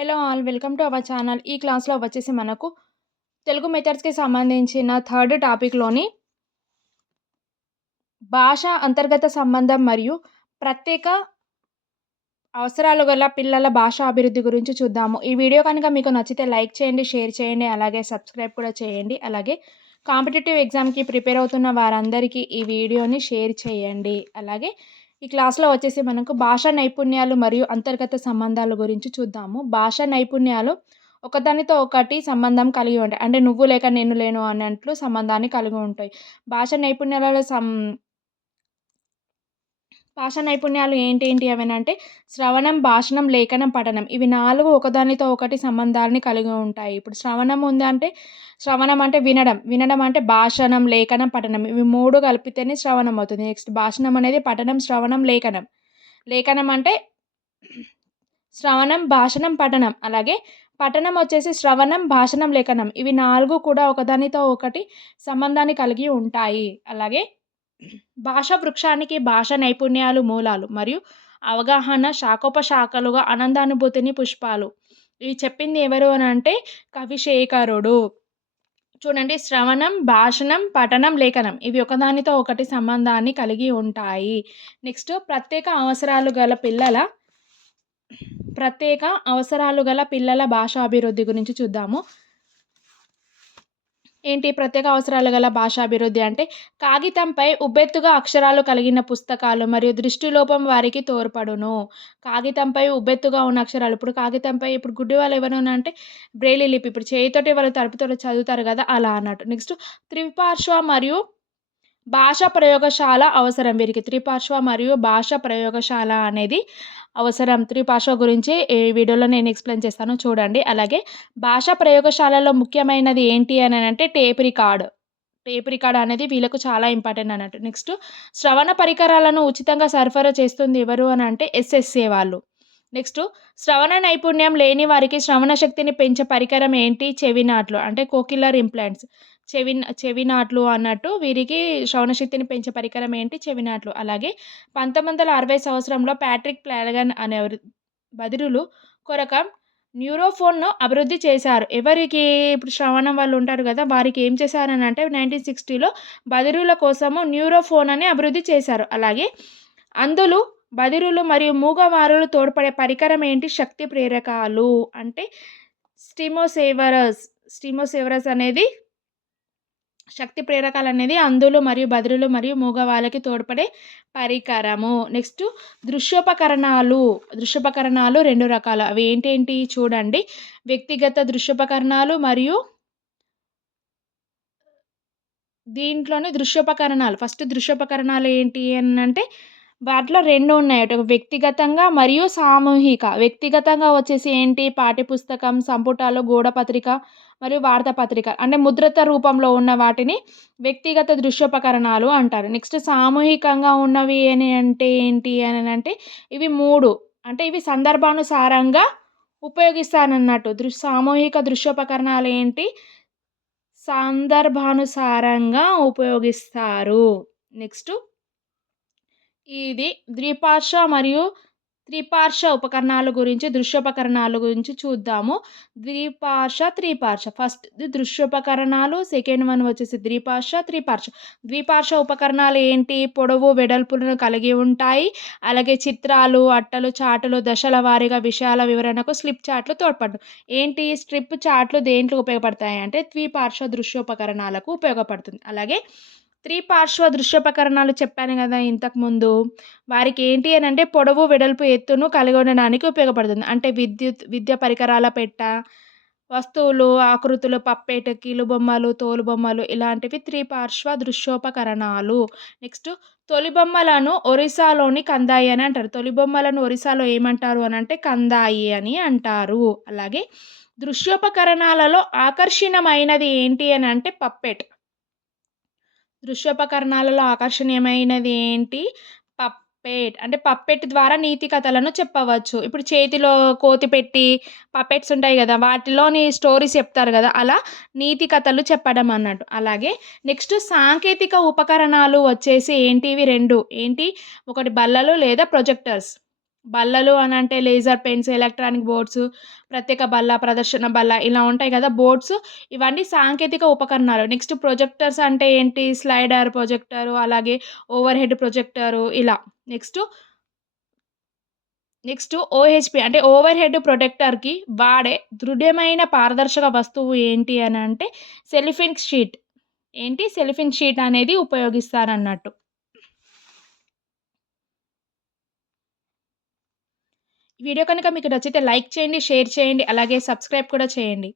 Hello all welcome to our channel. ఈ క్లాస్‌లో వచ్చేసి మనకు తెలుగు మెథడ్స్‌కి సంబంధించిన థర్డ్ టాపిక్‌లోని భాష అంతర్గత సంబంధం మరియు ప్రత్యేక అవసరాలు గల పిల్లల భాషా అభివృద్ధి గురించి చూద్దాము. ఈ వీడియో కనుక మీకు నచ్చితే లైక్ చేయండి, షేర్ చేయండి, అలాగే సబ్స్క్రైబ్ కూడా చేయండి. అలాగే కాంపిటీటివ్ ఎగ్జామ్‌కి ప్రిపేర్ అవుతున్న వారందరికీ ఈ వీడియోని షేర్ చేయండి. అలాగే ఈ క్లాస్‌లో వచ్చేసి మనకు భాషా నైపుణ్యాలు మరియు అంతర్గత సంబంధాల గురించి చూద్దాము. భాషా నైపుణ్యాలు ఒకదానితో ఒకటి సంబంధం కలిగి ఉంటాయి. అంటే నువ్వు లేక నేను లేను అన్నట్లు సంబంధాన్ని కలిగి ఉంటాయి. భాషా నైపుణ్యాలలో భాషా నైపుణ్యాలు ఏంటేంటి అవనంటే శ్రవణం, భాషణం, లేఖనం, పఠనం. ఇవి 4 ఒకదానితో ఒకటి సంబంధాన్ని కలిగి ఉంటాయి. ఇప్పుడు శ్రవణం ఉందంటే శ్రవణం అంటే వినడం. వినడం అంటే భాషణం, లేఖనం, పఠనం. ఇవి 3 కలిపితేనే శ్రవణం అవుతుంది. నెక్స్ట్ భాషణం అనేది పఠనం, శ్రవణం, లేఖనం. లేఖనం అంటే శ్రవణం, భాషణం, పఠనం. అలాగే పఠనం వచ్చేసి శ్రవణం, భాషణం, లేఖనం. ఇవి 4 కూడా ఒకదానితో ఒకటి సంబంధాన్ని కలిగి ఉంటాయి. అలాగే భాషా వృక్షానికి భాషా నైపుణ్యాలు మూలాలు మరియు అవగాహన శాఖోపశాఖలుగా ఆనందానుభూతిని పుష్పాలు. ఇవి చెప్పింది ఎవరు అనంటే కవిశేఖరుడు. చూడండి శ్రవణం, భాషణం, పఠనం, లేఖనం ఇవి ఒకదానితో ఒకటి సంబంధాన్ని కలిగి ఉంటాయి. నెక్స్ట్ ప్రత్యేక అవసరాలు గల పిల్లల భాషా అభివృద్ధి గురించి చూద్దాము. ఏంటి ప్రత్యేక అవసరాలు గల భాషాభివృద్ధి అంటే కాగితంపై ఉబ్బెత్తుగా అక్షరాలు కలిగిన పుస్తకాలు మరియు దృష్టిలోపం వారికి తోడ్పడును. కాగితంపై ఉబ్బెత్తుగా ఉన్న అక్షరాలు ఇప్పుడు గుడ్డి వాళ్ళు ఎవరైనా అంటే బ్రెయిలీ లిపి ఇప్పుడు చేయితోటి వాళ్ళు తలుపుతోటి చదువుతారు కదా అలా అన్నట్టు. నెక్స్ట్ త్రిపార్శ్వ మరియు భాషా ప్రయోగశాల అవసరం. వీరికి త్రిపార్శ్వ మరియు భాషా ప్రయోగశాల అనేది అవసరం. త్రిపార్శ్వ గురించి ఈ వీడియోలో నేను ఎక్స్‌ప్లెయిన్ చేస్తాను చూడండి. అలాగే భాషా ప్రయోగశాలలో ముఖ్యమైనది ఏంటి అనంటే టేప్ రికార్డ్. టేప్ రికార్డ్ అనేది వీళ్ళకు చాలా ఇంపార్టెంట్ అన్నట్టు. నెక్స్ట్ శ్రవణ పరికరాలను ఉచితంగా సరఫరా చేస్తుంది ఎవరు అనంటే ఎస్ఎస్ఏ వాళ్ళు. నెక్స్ట్ శ్రవణ నైపుణ్యం లేని వారికి శ్రవణ శక్తిని పెంచే పరికరం ఏంటి? చెవినాట్లు అంటే కోకిలర్ ఇంప్లాంట్స్. చెవినాట్లు అన్నట్టు వీరికి శ్రవణ శక్తిని పెంచే పరికరం ఏంటి? చెవినాట్లు. అలాగే 1960 సంవత్సరంలో ప్యాట్రిక్ ప్లాగన్ అనే బదిరులు కొరక న్యూరోఫోన్‌ను అభివృద్ధి చేశారు. ఎవరికి? ఇప్పుడు శ్రవణం వాళ్ళు ఉంటారు కదా! వారికి ఏం చేశారనంటే 1960లో బదిరుల కోసము న్యూరోఫోన్ అని అభివృద్ధి చేశారు. అలాగే అందులో బదిరులు మరియు మూగవారులు తోడ్పడే పరికరం ఏంటి? శక్తి ప్రేరకాలు అంటే స్టిమోసేవరస్ అనేది శక్తి ప్రేరకాలనేది అంధులు మరియు బధిరులు మరియు మూగవాళ్ళకి తోడ్పడే పరికరము. నెక్స్ట్ దృశ్యోపకరణాలు. దృశ్యోపకరణాలు 2 రకాలు. అవి ఏంటేంటి చూడండి. వ్యక్తిగత దృశ్యోపకరణాలు మరియు దీంట్లోనే దృశ్యోపకరణాలు. ఫస్ట్ దృశ్యోపకరణాలు ఏంటి అనంటే వాటిలో 2 ఉన్నాయి. ఒకటి వ్యక్తిగతంగా మరియు సామూహిక. వ్యక్తిగతంగా వచ్చేసి ఏంటి పాఠ్యపుస్తకం, సంపుటాలు, గోడపత్రిక మరియు వార్తాపత్రిక. అంటే ముద్రిత రూపంలో ఉన్న వాటిని వ్యక్తిగత దృశ్యోపకరణాలు అంటారు. నెక్స్ట్ సామూహికంగా ఉన్నవి అని అంటే ఏంటి అనంటే ఇవి 3 అంటే ఇవి సందర్భానుసారంగా ఉపయోగిస్తారన్నట్టు. సామూహిక దృశ్యోపకరణాలు ఏంటి? సందర్భానుసారంగా ఉపయోగిస్తారు. నెక్స్ట్ ఇది ద్విపార్శ్వ మరియు త్రిపార్శ్వ ఉపకరణాల గురించి దృశ్యోపకరణాల గురించి చూద్దాము. ద్విపార్శ్వ, త్రిపార్శ్వ. ఫస్ట్‌ది దృశ్యోపకరణాలు, సెకండ్ వన్ వచ్చేసి ద్విపార్శ్వ, త్రిపార్శ్వ. ద్విపార్శ్వ ఉపకరణాలు ఏంటి? పొడవు, వెడల్పులను కలిగి ఉంటాయి. అలాగే చిత్రాలు, అట్టలు, చార్టులు, దశల వారీగా విషయాల వివరణకు స్లిప్ చార్ట్‌లు తోడ్పడను. ఏంటి స్ట్రిప్ చార్ట్‌లు దేంట్లో ఉపయోగపడతాయి అంటే ద్విపార్శ్వ దృశ్యోపకరణాలకు ఉపయోగపడుతుంది. అలాగే త్రిపార్శ్వ దృశ్యోపకరణాలు చెప్పాను కదా ఇంతకుముందు. వారికి ఏంటి అనంటే పొడవు, వెడల్పు, ఎత్తును కలిగి ఉండడానికి ఉపయోగపడుతుంది. అంటే విద్యా పరికరాల పెట్ట, వస్తువులు, ఆకృతులు, పప్పెట్, కీలుబొమ్మలు, తోలుబొమ్మలు ఇలాంటివి త్రిపార్శ్వ దృశ్యోపకరణాలు. నెక్స్ట్ తొలిబొమ్మలను ఒరిస్సాలోని కందాయి అని అంటారు. తొలిబొమ్మలను ఒరిస్సాలో ఏమంటారు అనంటే కందాయి అని అంటారు. అలాగే దృశ్యోపకరణాలలో ఆకర్షణీయమైనది ఏంటి అనంటే పప్పెట్. దృశ్యోపకరణాలలో ఆకర్షణీయమైనది ఏంటి? పప్పెట్. అంటే పప్పెట్ ద్వారా నీతి కథలను చెప్పవచ్చు. ఇప్పుడు చేతిలో కోతి పెట్టి పప్పెట్స్ ఉంటాయి గదా! వాటిలోని స్టోరీస్ చెప్తారు గదా! అలా నీతి కథలు చెప్పడం అన్నట్టు. అలాగే నెక్స్ట్ సాంకేతిక ఉపకరణాలు వచ్చేసి ఏంటి? ఇవి 2 ఏంటి? ఒకటి బల్లలు లేదా ప్రొజెక్టర్స్. బల్లలు అనంటే లేజర్ పెన్స్, ఎలక్ట్రానిక్ బోర్డ్స్, ప్రత్యేక బల్ల, ప్రదర్శన బల్ల ఇలా ఉంటాయి గదా! బోర్డ్స్ ఇవన్నీ సాంకేతిక ఉపకరణాలు. నెక్స్ట్ ప్రొజెక్టర్స్ అంటే ఏంటి? స్లైడర్ ప్రొజెక్టరు, అలాగే ఓవర్ హెడ్ ప్రొజెక్టరు ఇలా. నెక్స్ట్ ఓహెచ్‌పి అంటే ఓవర్ హెడ్ ప్రొటెక్టర్‌కి వాడే దృఢమైన పారదర్శక వస్తువు ఏంటి అనంటే సెల్ఫింగ్ షీట్. ఏంటి సెల్ఫింగ్ షీట్ అనేది ఉపయోగిస్తారన్నట్టు. ఈ వీడియో కనుక మీకు నచ్చితే లైక్ చేయండి, షేర్ చేయండి, అలాగే సబ్స్క్రైబ్ కూడా చేయండి.